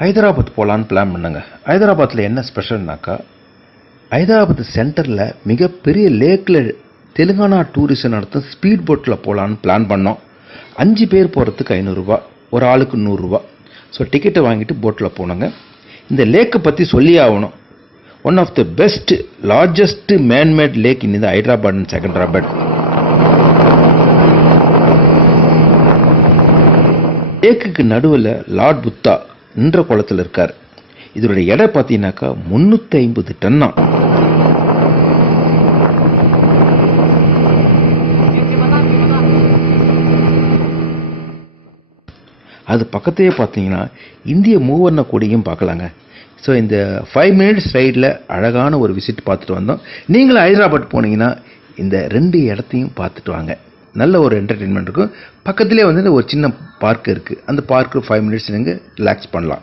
ஹைதராபாத் போகலான்னு பிளான் பண்ணுங்க. ஹைதராபாத்தில் என்ன ஸ்பெஷல்னாக்கா, ஹைதராபாத் சென்டரில் மிகப்பெரிய லேக்கில் தெலுங்கானா டூரிசம் நடத்தும் ஸ்பீட் போட்டில் போகலான்னு பிளான் பண்ணோம். 5 பேர் போகிறதுக்கு 500 ரூபா, ஒரு ஆளுக்கு 100 ரூபா. ஸோ டிக்கெட்டை வாங்கிட்டு போட்டில் போனோங்க. இந்த லேக்கை பற்றி சொல்லி ஆகணும். One of the best largest manmade lake in இந்த ஹைதராபாத் அண்ட் செகண்டராபாத். லேக்குக்கு நடுவில் லார்ட் புத்தா நின்ற குளத்தில் இருக்கார். இதோட எடை பார்த்தீங்கன்னாக்கா 350 டன்னா. அது பக்கத்தையே பார்த்தீங்கன்னா இந்திய மூவர்ண கொடியும் பார்க்கலாங்க. ஸோ இந்த 5 மினிட்ஸ் ரைடில் அழகான ஒரு விசிட் பார்த்துட்டு வந்தோம். நீங்களும் ஹைதராபாத் போனீங்கன்னா இந்த 2 இடத்தையும் பார்த்துட்டு வாங்க. நல்ல ஒரு என்டர்டெயின்மெண்ட் இருக்கும். பக்கத்துலேயே வந்து ஒரு சின்ன பார்க் இருக்குது. அந்த பார்க்கு 5 மினிட்ஸ் நீங்கள் ரிலாக்ஸ் பண்ணலாம்.